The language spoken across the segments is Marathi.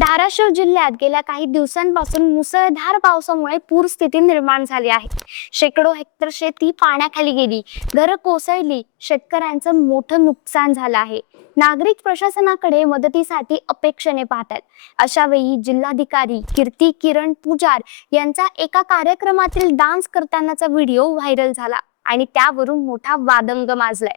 धाराशिव जिल्ह्यात गेल्या काही दिवसांपासून मुसळधार पावसामुळे पूर स्थिती निर्माण झाली आहे. शेकडो हेक्टर शेती पाण्याखाली गेली. घरं कोसळली. शेतकऱ्यांचं मोठं नुकसान झालं आहे. नागरिक प्रशासनाकडे मदतीसाठी अपेक्षेने पाहतात. अशा वेळी जिल्हाधिकारी कीर्ती किरण पुजार यांचा एका कार्यक्रमातील डान्स करतानाचा व्हिडिओ व्हायरल झाला आणि त्यावरून मोठा वादंग माजलाय.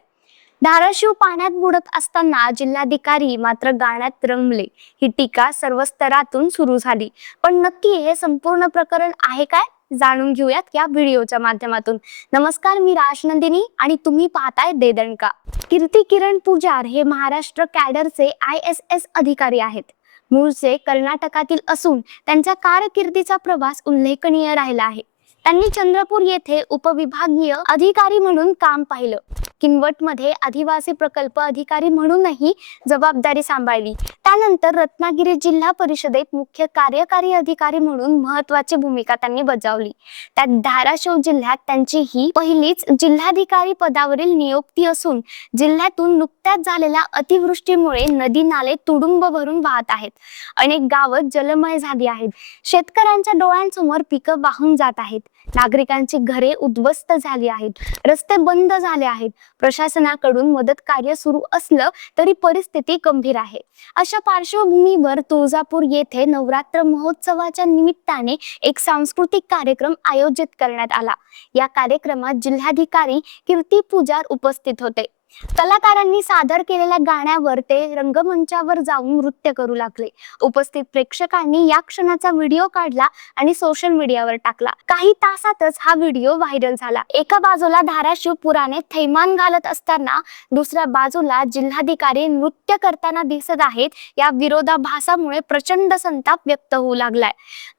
धाराशिव पाण्यात बुडत असताना जिल्हाधिकारी मात्र गाण्यात रंगले ही टीका सर्व स्तरातून सुरू झाली. पण नक्की हे संपूर्ण प्रकरण आहे काय? जाणून घेऊयात या व्हिडिओच्या माध्यमातून. नमस्कार मी राजनंदिनी आणि तुम्ही पाहताय देदणका. कीर्ती किरण पुजार हे महाराष्ट्र कॅडरचे आय एस एस अधिकारी आहेत. मूळचे कर्नाटकातील असून त्यांच्या कारकिर्दीचा प्रवास उल्लेखनीय राहिला आहे. त्यांनी चंद्रपूर येथे उपविभागीय अधिकारी म्हणून काम पाहिलं. किनवटमध्ये आदिवासी प्रकल्प अधिकारी म्हणूनही जबाबदारी सांभाळली. त्यानंतर रत्नागिरी जिल्हा परिषदेत मुख्य कार्यकारी अधिकारी म्हणून महत्वाची भूमिका त्यांनी बजावली. त्यात धाराशिव जिल्ह्यात त्यांची ही पहिलीच जिल्हाधिकारी पदावरील नियुक्ती असून जिल्ह्यातून नुकत्याच झालेल्या अतिवृष्टीमुळे नदी नाले तुडुंब भरून वाहत आहेत. अनेक गावं जलमय झाली आहेत. शेतकऱ्यांच्या डोळ्यांसमोर पिकं वाहून जात आहेत. नागरिकांची घरे उद्ध्वस्त झाली आहेत. रस्ते बंद झाले आहेत. प्रशासनाकडून मदत कार्य सुरू असलं तरी परिस्थिती गंभीर आहे. अशा पार्श्वभूमीवर तुळजापूर येथे नवरात्र महोत्सवाच्या निमित्ताने एक सांस्कृतिक कार्यक्रम आयोजित करण्यात आला. या कार्यक्रमात जिल्हाधिकारी कीर्ती पुजार उपस्थित होते. कलाकारांनी सादर केलेल्या गाण्यावर ते रंगमंचावर जाऊन नृत्य करू लागले. उपस्थित प्रेक्षकांनी या क्षणाचा व्हिडिओ काढला आणि सोशल मीडियावर टाकला. काही तासातच हा व्हिडिओ व्हायरल झाला. एका बाजूला धाराशिव पुराने थैमान घालत असताना दुसऱ्या बाजूला जिल्हाधिकारी नृत्य करताना दिसत आहेत. या विरोधाभासामुळे प्रचंड संताप व्यक्त होऊ लागलाय.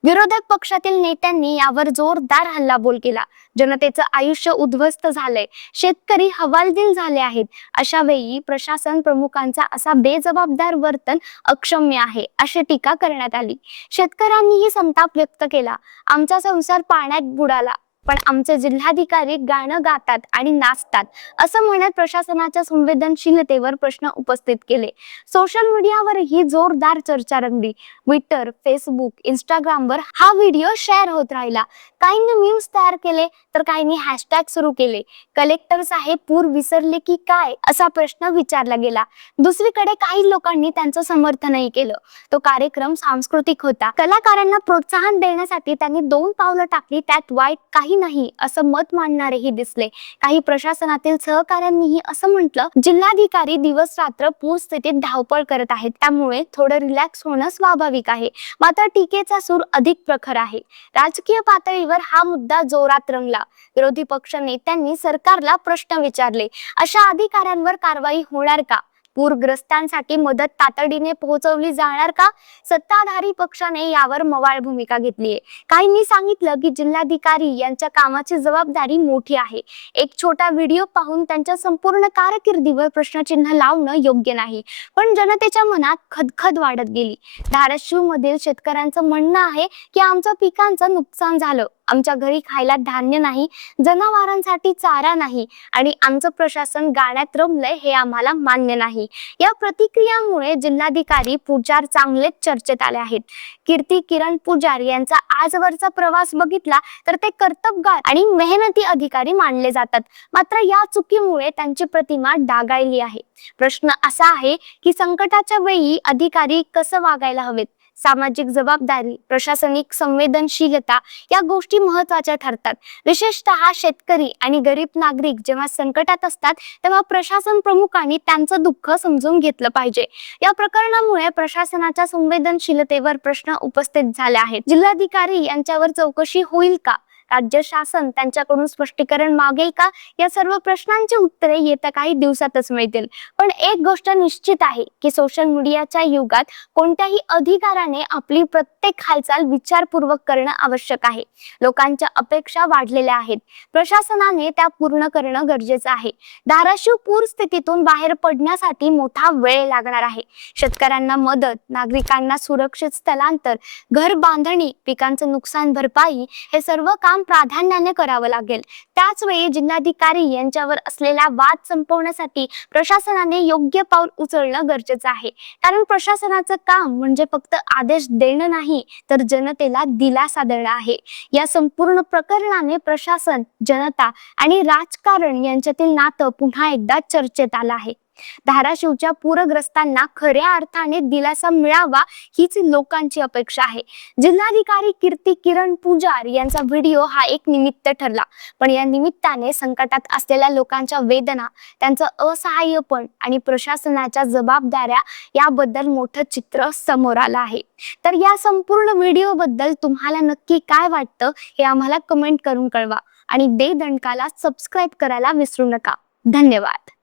विरोधक पक्षातील नेत्यांनी यावर जोरदार हल्लाबोल केला. जनतेचं आयुष्य उद्ध्वस्त झालंय. शेतकरी हवालदिल झाले आहेत. अशा वेळी प्रशासन प्रमुखांचा असा बेजबाबदार वर्तन अक्षम्य आहे अशी टीका करण्यात आली. शेतकऱ्यांनीही संताप व्यक्त केला. आमचा संसार पाण्यात बुडाला. पण आमचे जिल्हाधिकारी गाणं गातात आणि नाचतात असं म्हणत प्रशासनाच्या संवेदनशीलतेवर प्रश्न उपस्थित केले. सोशल मीडियावर ही जोरदार चर्चा रंगली. ट्विटर फेसबुक इंस्टाग्रामवर हा व्हिडिओ शेअर होत राहिला. काहींनी मीम्स तयार केले तर काहींनी हॅशटॅग सुरू केले. कलेक्टर साहेब पूर विसरले की काय असा प्रश्न विचारला गेला. दुसरीकडे काही लोकांनी त्यांचं समर्थनही केलं. तो कार्यक्रम सांस्कृतिक होता. कलाकारांना प्रोत्साहन देण्यासाठी त्यांनी दोन पावलं टाकली त्यात वाईट काही काही नाही असं मत मांडणारेही दिसले. काही प्रशासनातील सहकाऱ्यांनीही असं म्हटलं जिल्हाधिकारी दिवस रात्र पूर स्थितीत धावपळ करत आहेत. त्यामुळे थोडं रिलॅक्स होणं स्वाभाविक आहे. मात्र टीकेचा सूर अधिक प्रखर आहे. राजकीय पातळीवर हा मुद्दा जोरात रंगला. विरोधी पक्ष नेत्यांनी सरकारला प्रश्न विचारले. अशा अधिकाऱ्यांवर कारवाई होणार का? पूरग्रस्तांसाठी मदत तातडीने पोहोचवली जाणार का? सत्ताधारी पक्षाने यावर मवाळ भूमिका घेतली आहे. काहींनी सांगितलं की जिल्हाधिकारी यांच्या कामाची जबाबदारी मोठी आहे. एक छोटा व्हिडिओ पाहून त्यांच्या संपूर्ण कारकिर्दीवर प्रश्नचिन्ह लावणं योग्य नाही. पण जनतेच्या मनात खदखद वाढत गेली. धाराशिव मधील शेतकऱ्यांचं म्हणणं आहे की आमच्या पिकांचं नुकसान झालं. आमच्या घरी खायला धान्य नाही जनावरांसाठी चारा नाही आणि आमचं प्रशासन गाण्यात रमलंय हे आम्हाला मान्य नाही. या प्रतिक्रियामुळे जिल्हाधिकारी पुजार चांगलेच चर्चेत आले आहेत. कीर्ती किरण पुजार यांचा आजवरचा प्रवास बघितला तर ते कर्तबगार आणि मेहनती अधिकारी मानले जातात. मात्र या चुकीमुळे त्यांची प्रतिमा डागाळली आहे. प्रश्न असा आहे की संकटाच्या वेळी अधिकारी कसं वागायला हवेत? सामाजिक जबाबदारी प्रशासनिक संवेदनशीलता या गोष्टी महत्त्वाच्या ठरतात. विशेषतः शेतकरी आणि गरीब नागरिक जेव्हा संकटात असतात तेव्हा प्रशासन प्रमुखांनी त्यांचं दुःख समजून घेतलं पाहिजे. या प्रकरणामुळे प्रशासनाच्या संवेदनशीलतेवर प्रश्न उपस्थित झाले आहेत. जिल्हाधिकारी यांच्यावर चौकशी होईल का? राज्य शासन त्यांच्याकडून स्पष्टीकरण मागेल का? या सर्व प्रश्नांची उत्तरे येत्या काही दिवसातच मिळतील. पण एक गोष्ट निश्चित आहे की सोशल मीडियाच्या युगात कोणत्याही अधिकाराने आपली प्रत्येक हालचाल विचारपूर्वक करणं आवश्यक आहे. लोकांच्या अपेक्षा वाढलेल्या आहेत. प्रशासनाने त्या पूर्ण करणं गरजेचं आहे. धाराशिव पूर स्थितीतून बाहेर पडण्यासाठी मोठा वेळ लागणार आहे. शेतकऱ्यांना मदत नागरिकांना सुरक्षित स्थलांतर घर बांधणी पिकांचं नुकसान भरपाई हे सर्व काम काम प्राधान्याने करावं लागेल. त्याच वेळी जिल्हाधिकारी यांच्यावर असलेला वाद संपवण्यासाठी प्रशासनाने योग्य पाऊल उचलणं गरजेचं आहे. कारण प्रशासनाचं काम म्हणजे फक्त आदेश देणं नाही तर जनतेला दिलासा देणं आहे. या संपूर्ण प्रकरणाने प्रशासन जनता आणि राजकारण यांच्यातील नातं पुन्हा एकदा चर्चेत आलं आहे. धाराशिवच्या पूरग्रस्तांना खऱ्या अर्थाने दिलासा मिळावा हीच लोकांची अपेक्षा आहे. जिल्हाधिकारी कीर्ती किरण पुजार यांचा व्हिडिओ हा एक निमित्त ठरला. पण या निमित्ताने संकटात असलेल्या लोकांच्या वेदना त्यांचं असहाय्यपण आणि प्रशासनाच्या जबाबदाऱ्या याबद्दल मोठं चित्र समोर आलं आहे. तर या संपूर्ण व्हिडिओ बद्दल तुम्हाला नक्की काय वाटतं हे आम्हाला कमेंट करून कळवा. आणि दे दणकाला सबस्क्राईब करायला विसरू नका. धन्यवाद.